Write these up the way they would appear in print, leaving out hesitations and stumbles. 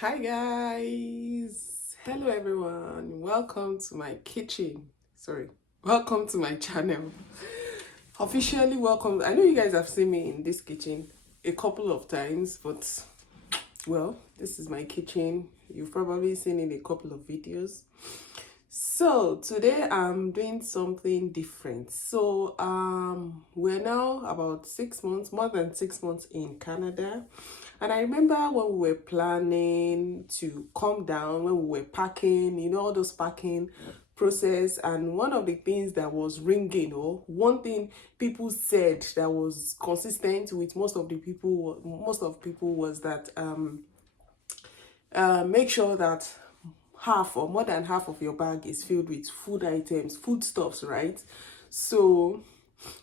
Hi guys, hello everyone, welcome to my kitchen. Welcome to my channel. Officially welcome. I know you guys have seen me in this kitchen a couple of times, but well, this is my kitchen. You've probably seen in a couple of videos. So today I'm doing something different. We're now about 6 months, more than 6 months in Canada. And I remember when we were planning to come down, when we were packing, all those packing process, and one of the things that was ringing, or one thing people said that was consistent with most of people was that make sure that half or more than half of your bag is filled with food items, foodstuffs, right? So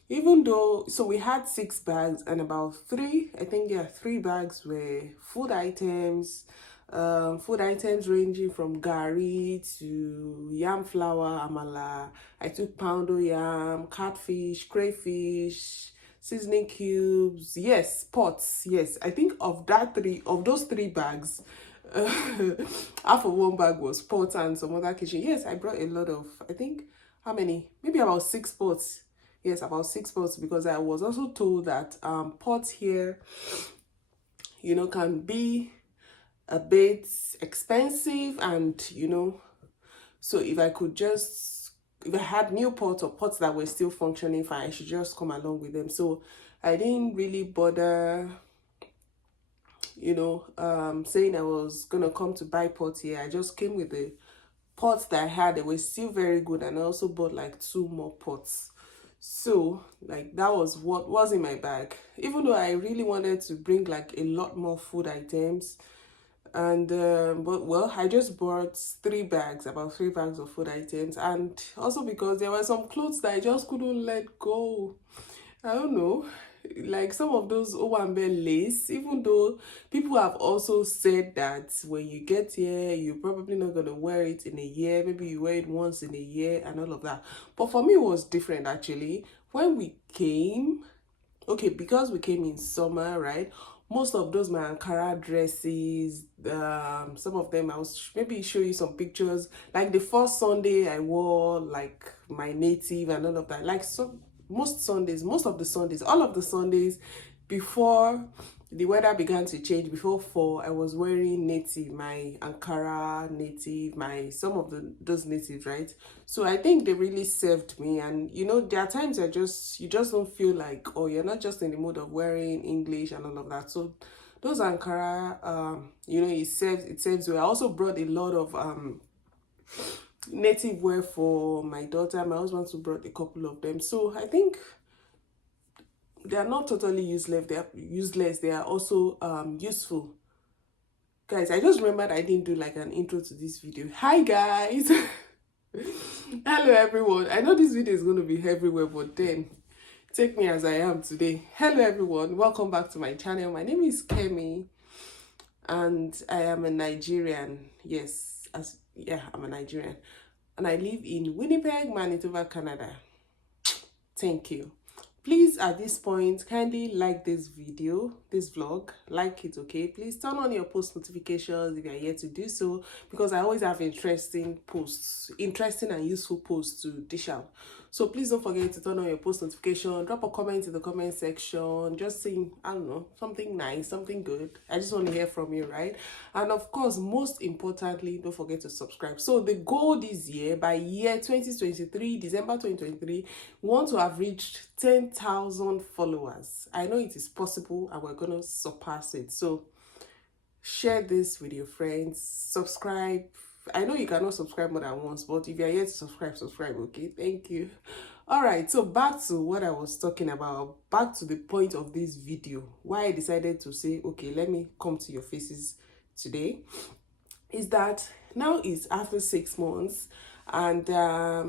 we had 6 bags, and about three bags were food items ranging from gari to yam flour, amala. I took poundo yam, catfish, crayfish, seasoning cubes, yes, pots, yes. I think of those 3 bags, uh, half of one bag was pots and some other kitchen. Yes, I brought a lot of, I think, how many? Maybe about 6 pots. Yes, about 6 pots, because I was also told that pots here, can be a bit expensive, and so if I had new pots or pots that were still functioning fine, I should just come along with them. So I didn't really bother saying I was gonna come to buy pots here. I just came with the pots that I had. They were still very good, and I also bought like 2 more pots. So like that was what was in my bag, even though I really wanted to bring like a lot more food items. And but well, I just bought about 3 bags of food items, and also because there were some clothes that I just couldn't let go. I don't know, like some of those Owambe lace, even though people have also said that when you get here, you're probably not going to wear it in a year. Maybe you wear it once in a year and all of that. But for me, it was different actually. When we came, okay, because we came in summer, right? Most of those my Ankara dresses, some of them I'll maybe show you some pictures. Like the first Sunday I wore like my native and all of that. Like so most of the Sundays, all of the Sundays before the weather began to change, before fall, I was wearing native, my Ankara native, my some of those natives, right? So I think they really served me. And there are times you just don't feel like, oh, you're not just in the mood of wearing English and all of that. So those Ankara, it serves well. I also brought a lot of native wear for my daughter. My husband also brought a couple of them. So I think they are not totally useless. They are useless. They are also useful. Guys, I just remembered I didn't do like an intro to this video. Hi guys. Hello everyone. I know this video is going to be everywhere, but then take me as I am today. Hello everyone. Welcome back to my channel. My name is Kemi, and I am a Nigerian. Yes, I'm a Nigerian, and I live in Winnipeg, Manitoba, Canada. Thank you. Please, at this point, kindly like this video, this vlog, like it, okay? Please turn on your post notifications if you're yet to do so, because I always have interesting and useful posts to dish out. So please don't forget to turn on your post notification, drop a comment in the comment section, just saying, I don't know, something nice, something good. I just want to hear from you, right? And of course, most importantly, don't forget to subscribe. So the goal this year, by year 2023, December 2023, we want to have reached 10,000 followers. I know it is possible, and we're going to surpass it. So share this with your friends, subscribe. I know you cannot subscribe more than once, but if you're yet to subscribe, okay? Thank you. All right, so back to what I was talking about, back to the point of this video, why I decided to say, okay, let me come to your faces today, is that now it's after 6 months, and I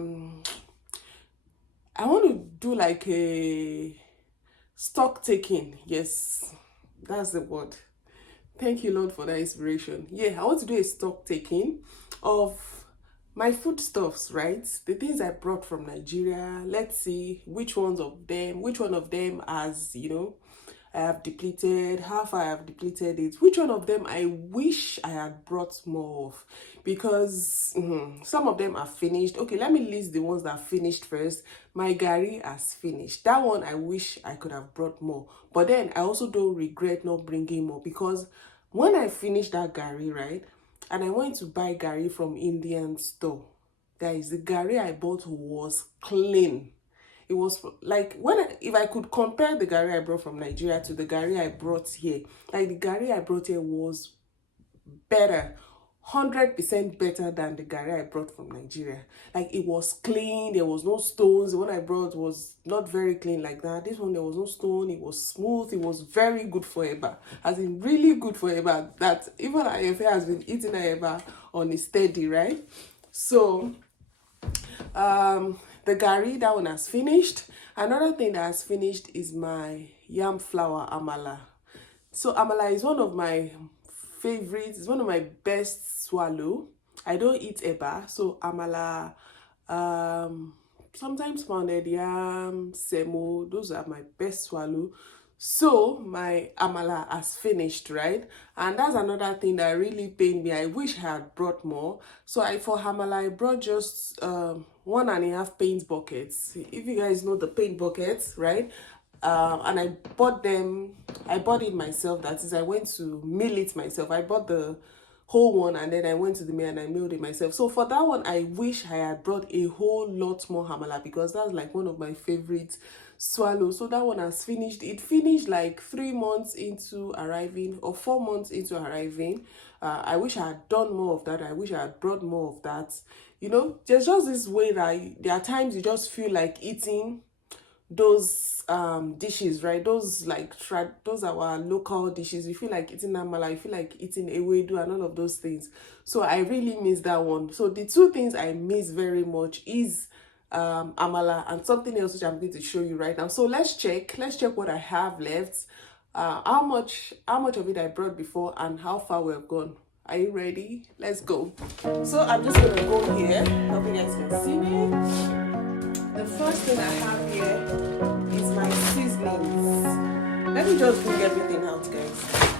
want to do like a stock taking. Yes, that's the word. Thank you, Lord, for that inspiration. Yeah, I want to do a stock taking of my foodstuffs, right? The things I brought from Nigeria. Let's see which one of them has, I have depleted, how far I have depleted it, which one of them I wish I had brought more of, because some of them are finished. Okay, let me list the ones that are finished first. My gari has finished. That one I wish I could have brought more, but then I also don't regret not bringing more, because when I finished that gari, right, and I went to buy gari from Indian store, guys, the gari I bought was clean. It was like, if I could compare the gari I brought from Nigeria to the gari I brought here, like the gari I brought here was better, 100% better than the gari I brought from Nigeria. Like, it was clean, there was no stones. The one I brought was not very clean like that. This one, there was no stone, it was smooth, it was very good for eba, as in really good for eba, that even Ayefe has been eating eba on a steady, right? So the gari, that one has finished. Another thing that has finished is my yam flour amala. So amala is one of my favorites. It's one of my best swallow. I don't eat eba, so amala, sometimes pounded yam, semo, those are my best swallow. So my amala has finished, right? And that's another thing that really pained me. I wish I had brought more. So for amala, I brought just 1.5 paint buckets. If you guys know the paint buckets, right? And I bought it myself. That is, I went to mill it myself. I bought the whole one, and then I went to the mill and I milled it myself. So for that one, I wish I had brought a whole lot more hamala, because that's like one of my favorite swallows. So that one has finished. It finished like 3 months into arriving, or 4 months into arriving. I wish I had done more of that. I wish I had brought more of that. You know, there's just this way that there are times you just feel like eating those dishes, right? Those those are our local dishes. You feel like eating amala, you feel like eating ewedu and all of those things. So I really miss that one. So the two things I miss very much is amala and something else which I'm going to show you right now. So let's check what I have left, how much of it I brought before, and how far we've gone. Are you ready? Let's go. So I'm just gonna go here. Hope you guys can see me. The first thing I have here is my seasonings. Let me just bring everything out, guys.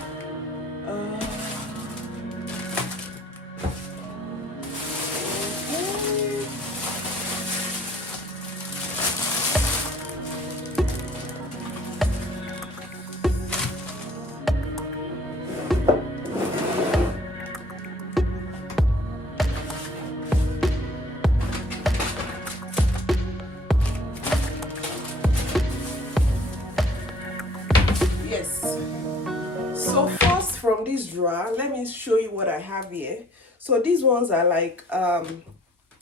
So first, from this drawer, let me show you what I have here. So these ones are like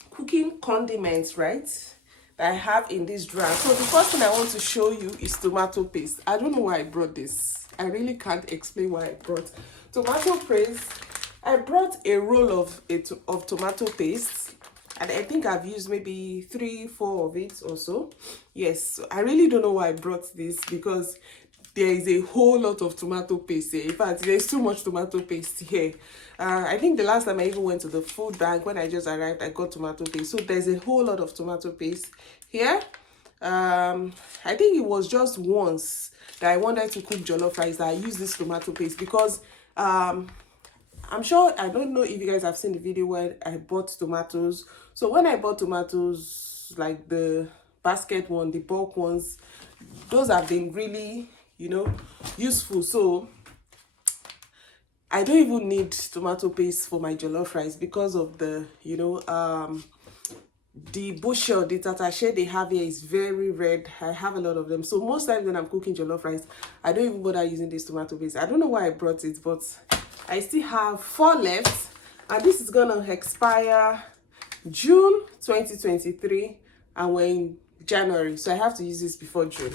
cooking condiments, right, that I have in this drawer. So the first thing I want to show you is tomato paste. I don't know why I brought this. I really can't explain why I brought tomato paste. I brought a roll of tomato paste, and I think I've used maybe 3-4 of it or so. Yes, I really don't know why I brought this, because there is a whole lot of tomato paste here. In fact, there's too much tomato paste here. I think the last time I even went to the food bank, when I just arrived, I got tomato paste. So there's a whole lot of tomato paste here. I think it was just once that I wanted to cook jollof rice that I used this tomato paste, because I'm sure, I don't know if you guys have seen the video where I bought tomatoes. So when I bought tomatoes, like the basket one, the bulk ones, those have been really, you know, useful. So I don't even need tomato paste for my jollof rice, because of the, you know, the bushel, the tatashe they have here is very red. I have a lot of them. So most times when I'm cooking jollof rice, I don't even bother using this tomato paste. I don't know why I brought it, but I still have 4 left, and this is gonna expire June 2023, and we're in January, so I have to use this before June.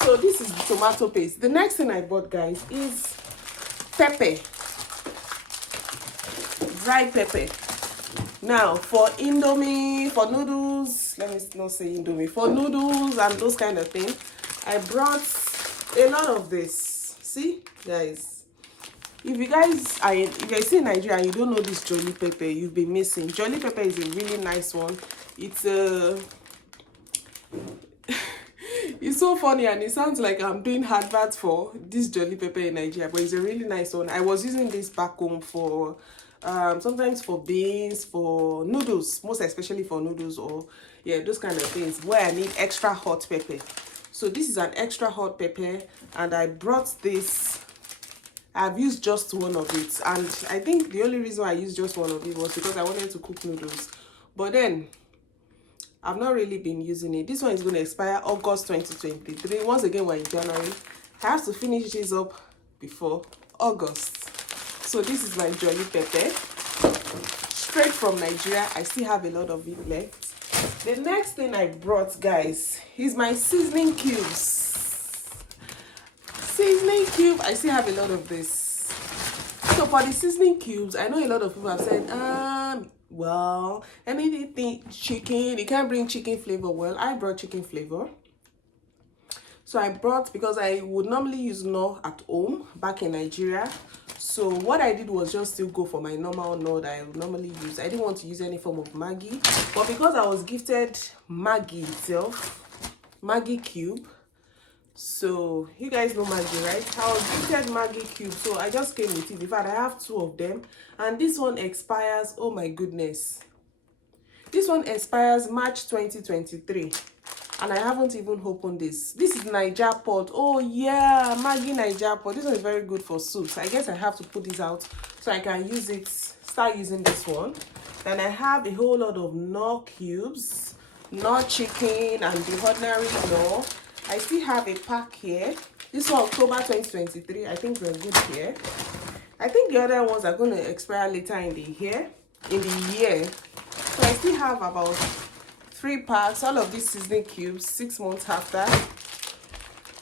So this is the tomato paste. The next thing I bought, guys, is pepper, dry pepper. Now for Indomie, for noodles, let me not say Indomie, for noodles and those kind of things, I brought a lot of this. See, guys, if you guys in Nigeria and you don't know this jolly pepper, you've been missing. Jolly pepper is a really nice one. It's It's so funny, and it sounds like I'm doing adverts for this jolly pepper in Nigeria, but it's a really nice one. I was using this back home for sometimes for beans, for noodles, most especially for noodles, or yeah, those kind of things where I need extra hot pepper. So this is an extra hot pepper, and I brought this. I've used just one of it, and I think the only reason I used just one of it was because I wanted to cook noodles. But then I've not really been using it. This one is going to expire August 2023. Once again, we're in January. I have to finish this up before August. So this is my jolly pepper, straight from Nigeria. I still have a lot of it left. The next thing I brought, guys, is my seasoning cubes. Seasoning cube, I still have a lot of this. So for the seasoning cubes, I know a lot of people have said, well, anything chicken, you can't bring chicken flavor. Well, I brought chicken flavor. So I brought, because I would normally use Knorr at home back in Nigeria. So what I did was just still go for my normal Knorr that I would normally use. I didn't want to use any form of Maggi. But because I was gifted Maggi itself, Maggi cube. So you guys know Maggi, right? I was gifted Maggi cube, so I just came with it. In fact, I have 2 of them, and this one expires, oh my goodness, this one expires March 2023, and I haven't even opened this. This is Niger pot. Oh yeah, Maggi Niger pot. This one is very good for soups. I guess I have to put this out so I can use it, start using this one. Then I have a whole lot of Knorr cubes, Knorr chicken, and the ordinary Knorr. I still have a pack here. This one, October 2023. I think we're good here. I think the other ones are going to expire later in the year. So I still have about 3 packs. All of these seasoning cubes, 6 months after.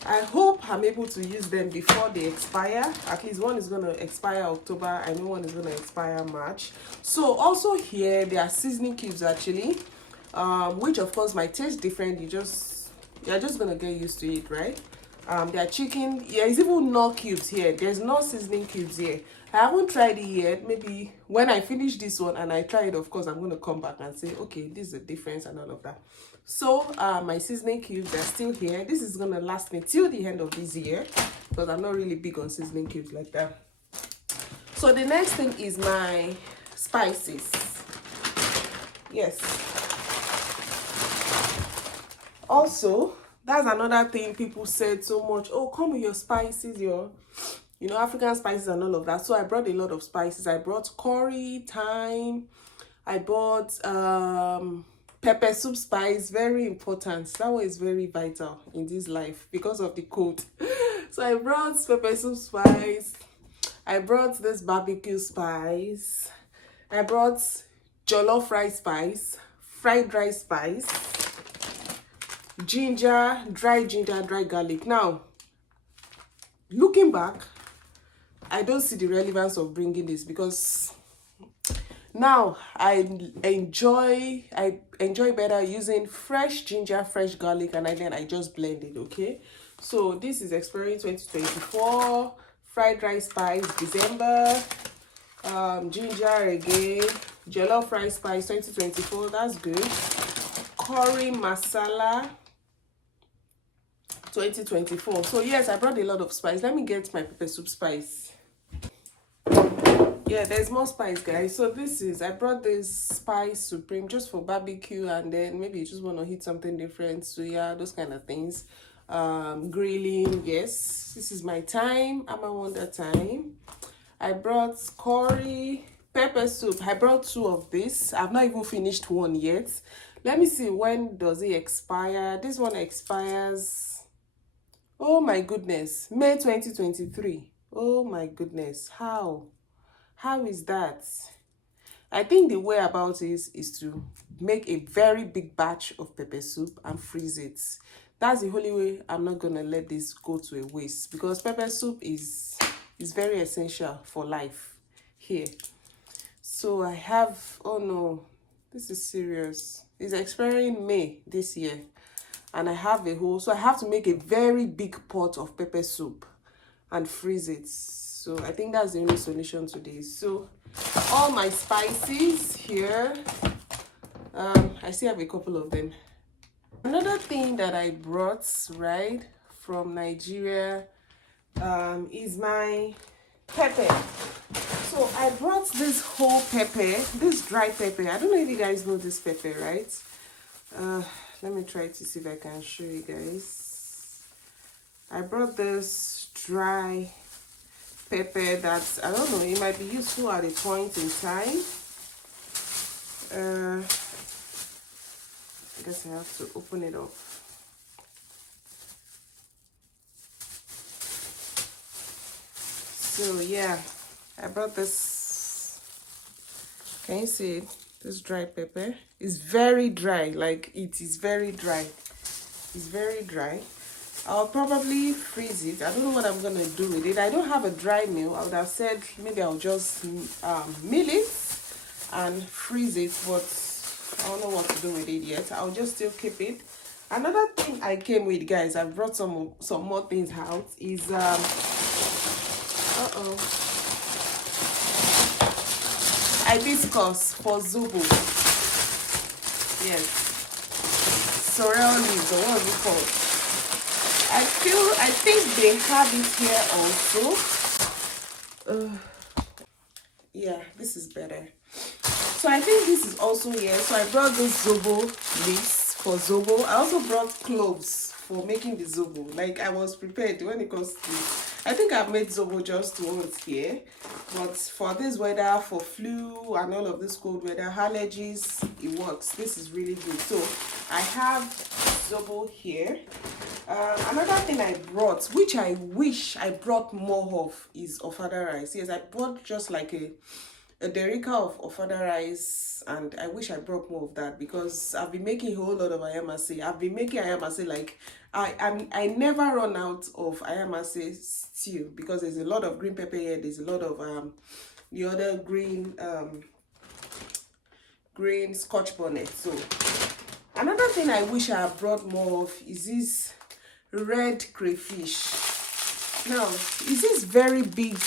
I hope I'm able to use them before they expire. At least one is going to expire October. I know one is going to expire March. So also here, there are seasoning cubes actually, which of course might taste different. You're just gonna get used to it, right? There are chicken. Yeah, it's even Knorr cubes here. There's no seasoning cubes here. I haven't tried it yet. Maybe when I finish this one and I try it, of course, I'm gonna come back and say, okay, this is the difference and all of that. So my seasoning cubes are still here. This is gonna last me till the end of this year, because I'm not really big on seasoning cubes like that. So the next thing is my spices. Yes. Also, that's another thing people said so much. Oh, come with your spices, your, African spices and all of that. So I brought a lot of spices. I brought curry, thyme. I bought pepper soup spice. Very important. That one is very vital in this life because of the cold. So I brought pepper soup spice. I brought this barbecue spice. I brought jollof rice spice, fried rice spice, ginger, dry garlic. Now, looking back, I don't see the relevance of bringing this, because now I enjoy better using fresh ginger, fresh garlic, and then I just blend it. Okay, so this is expiring 2024. Fried rice spice December, ginger again, jollof rice spice 2024. That's good. Curry masala 2024. So yes, I brought a lot of spice. Let me get my pepper soup spice. Yeah, there's more spice, guys. So I brought this spice supreme just for barbecue, and then maybe you just want to hit something different. So yeah, those kind of things. Grilling. Yes, this is my time. I'm a wonder time. I brought curry, pepper soup. I brought 2 of this. I've not even finished one yet. Let me see, when does it expire? This one expires, oh my goodness, May 2023. Oh my goodness, how is that? I think the way about it is to make a very big batch of pepper soup and freeze it. That's the only way. I'm not gonna let this go to a waste, because pepper soup is very essential for life here. So I have, oh no, this is serious. It's expiring May this year, and I have so I have to make a very big pot of pepper soup and freeze it. So I think that's the only solution to this. So all my spices here, I still have a couple of them. Another thing that I brought, right, from Nigeria is my pepper. So I brought this whole pepper, this dry pepper. I don't know if you guys know this pepper, right? Let me try to see if I can show you guys. I brought this dry pepper that, I don't know, it might be useful at a point in time. I guess I have to open it up. So yeah, I brought this. Can you see it? This dry pepper is very dry, like it is very dry. It's very dry. I'll probably freeze it. I don't know what I'm gonna do with it. I don't have a dry mill. I would have said maybe I'll just mill it and freeze it, but I don't know what to do with it yet. I'll just still keep it. Another thing I came with, guys, I brought some more things out, is hibiscus for zobo. Yes, sorrel leaves, or what is it called? I think they have it here also. Yeah, this is better. So I think this is also here. So I brought this zobo leaves for zobo. I also brought cloves for making the zobo. Like, I was prepared when it comes to, I think I've made zobo just once here, but for this weather, for flu and all of this cold weather, allergies, it works. This is really good. So I have zobo here. Another thing I brought, which I wish I brought more of, is ofada rice. Yes, I brought just like a derica of ofada rice, and I wish I brought more of that, because I've been making a whole lot of ayamase. I've been making ayamase, like I never run out of ayamase stew, because there's a lot of green pepper here. There's a lot of the other green scotch bonnet. So another thing I wish I had brought more of is this red crayfish. Now, is this very big?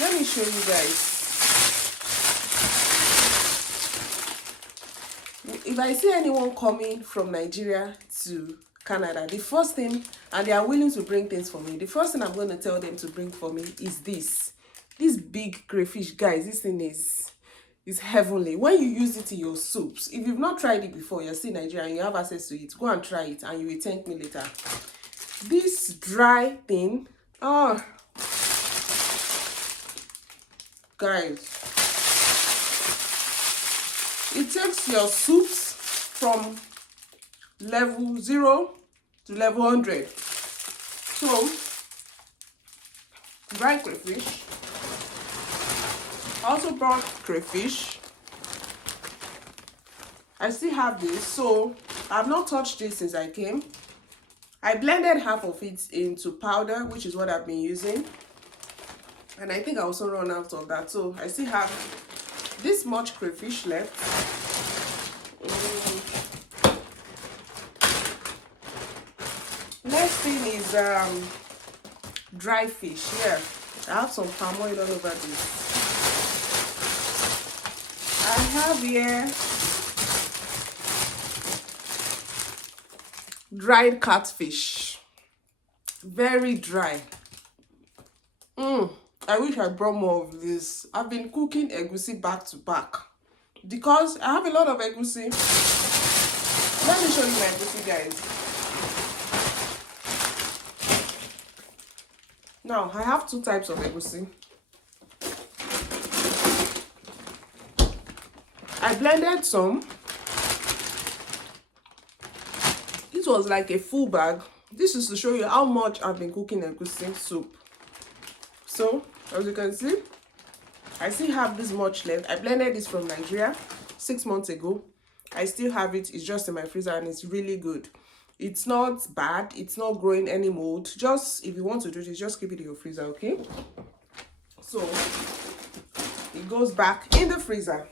Let me show you guys. If I see anyone coming from Nigeria to Canada, the first thing, and they are willing to bring things for me, the first thing I'm going to tell them to bring for me is this big crayfish. Guys, this thing is heavenly. When you use it in your soups, if you've not tried it before, you're still in Nigeria and you have access to it, go and try it and you will thank me later. This dry thing, oh guys, it takes your soups from level 0 to level 100. So dry crayfish. I also brought crayfish. I still have this, so I've not touched this since I came. I blended half of it into powder, which is what I've been using, and I think I also run out of that, so I still have this much crayfish left. Next thing is dry fish. Yeah, I have some palm oil all over this. I have here dried catfish, very dry. I wish I brought more of this. I've been cooking egusi back to back because I have a lot of egusi. Let me show you my egusi, guys. Now I have two types of egusi. I blended some. It was like a full bag. This is to show you how much I've been cooking egusi soup. So as you can see, I still have this much left. I blended this from Nigeria 6 months ago. I still have it. It's just in my freezer and it's really good. It's not bad. It's not growing any mold. Just, if you want to do this, just keep it in your freezer, okay? So it goes back in the freezer.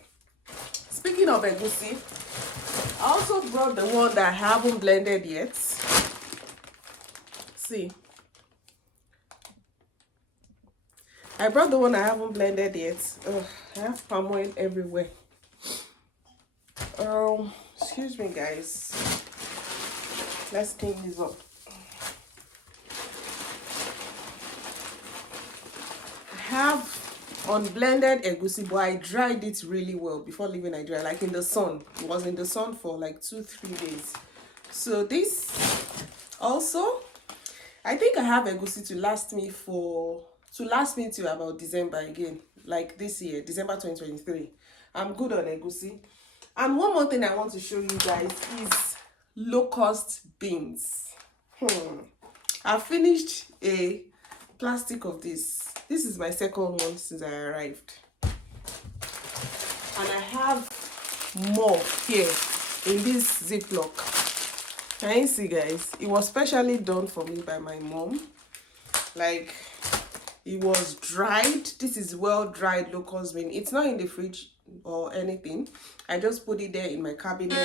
Speaking of egusi, I also brought the one that I haven't blended yet. See, I brought the one I haven't blended yet. I have palm oil everywhere. Excuse me, guys. Let's clean this up. I have unblended egusi, but I dried it really well before leaving Nigeria, like in the sun. It was in the sun for like 2-3 days. So this also, I think I have egusi to last me till about December again, like this year, December 2023. I'm good on egusi. And one more thing I want to show you guys is locust beans. I finished a plastic of this. This is my second one since I arrived. And I have more here in this Ziploc. Can you see, guys? It was specially done for me by my mom. Like, it was dried. This is well dried locust bean. It's not in the fridge or anything. I just put it there in my cabinet.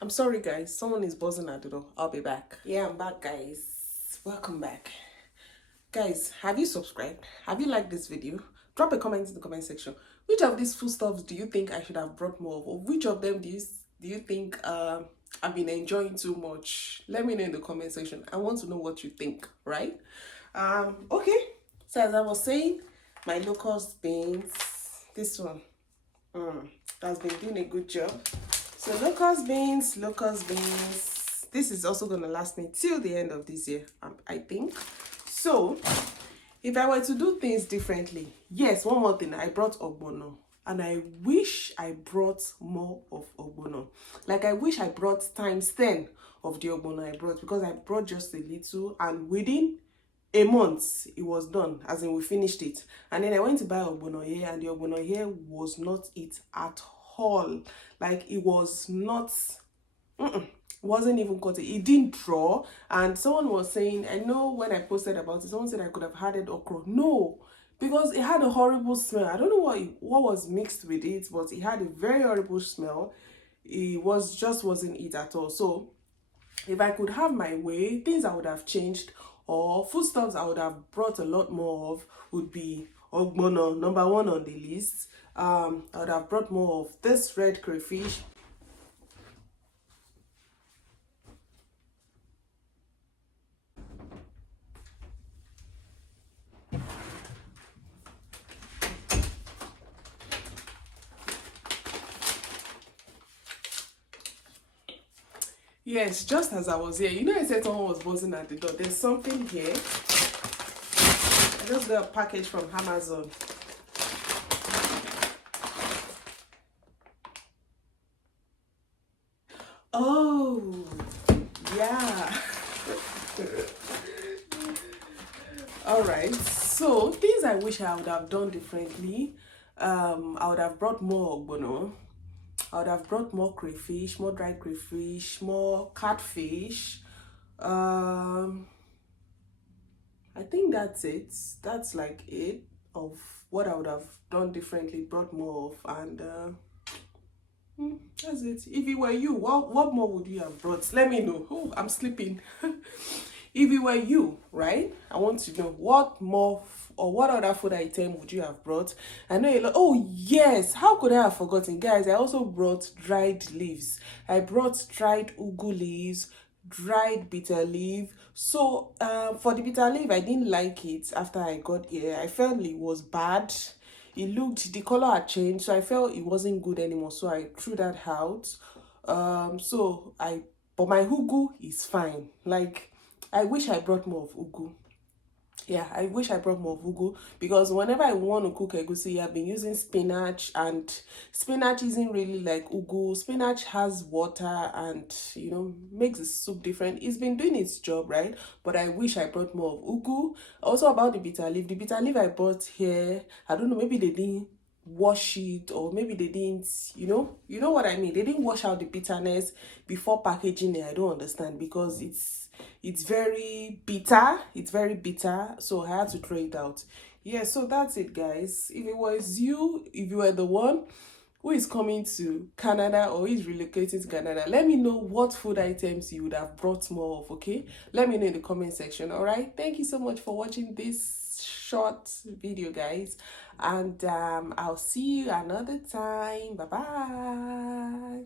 I'm sorry, guys. Someone is buzzing at the door. I'll be back. Yeah, I'm back, guys. Welcome back. Guys, have you subscribed? Have you liked this video? Drop a comment in the comment section. Which of these foodstuffs do you think I should have brought more of? Or which of them do you think I've been enjoying too much? Let me know in the comment section. I want to know what you think, right? Okay. So as I was saying, my locust beans, this one, has been doing a good job. So locust beans. This is also going to last me till the end of this year, I think. So if I were to do things differently, yes, one more thing, I brought ogbono. And I wish I brought more of ogbono. Like, I wish I brought times 10 of the ogbono I brought, because I brought just a little, and within a month it was done, as in we finished it. And then I went to buy ogbono here, and the ogbono here was not it at all. Like, it was not, wasn't even cut. It didn't draw. And someone was saying, I know when I posted about it, someone said I could have added okra. No, because it had a horrible smell. I don't know what was mixed with it, but it had a very horrible smell. It wasn't it at all. So if I could have my way, things I would have changed, or foodstuffs I would have brought a lot more of, would be ogbono, number one on the list. I would have brought more of this red crayfish. Yes, just as I was here, you know, I said someone was buzzing at the door. There's something here. I just got a package from Amazon. Oh, yeah. All right. So things I wish I would have done differently. I would have brought more ogbono. I would have brought more crayfish, more dried crayfish, more catfish. I think that's it. That's like it of what I would have done differently, brought more of, and that's it. If it were you, what more would you have brought? Let me know. Oh, I'm sleeping. If it were you, right? I want to know what more or what other food item would you have brought? I know a lot. Oh yes, how could I have forgotten, guys? I also brought dried leaves. I brought dried ugu leaves, dried bitter leaf. So for the bitter leaf, I didn't like it after I got here. I felt it was bad. The color had changed, so I felt it wasn't good anymore, so I threw that out. But my ugu is fine. Like, I wish I brought more of ugu. Yeah, I wish I brought more of ugu, because whenever I want to cook egusi, I've been using spinach, and spinach isn't really like ugu. Spinach has water and, you know, makes the soup different. It's been doing its job, right? But I wish I brought more of ugu. Also about the bitter leaf. The bitter leaf I brought here, I don't know, maybe they didn't wash it, or maybe they didn't, you know what I mean. They didn't wash out the bitterness before packaging it. I don't understand, because it's very bitter. It's very bitter, so I had to throw it out. Yeah, so that's it, guys. If it was you, if you were the one who is coming to Canada or is relocating to Canada, let me know what food items you would have brought more of, okay? Let me know in the comment section, all right? Thank you so much for watching this short video, guys. And I'll see you another time. Bye-bye.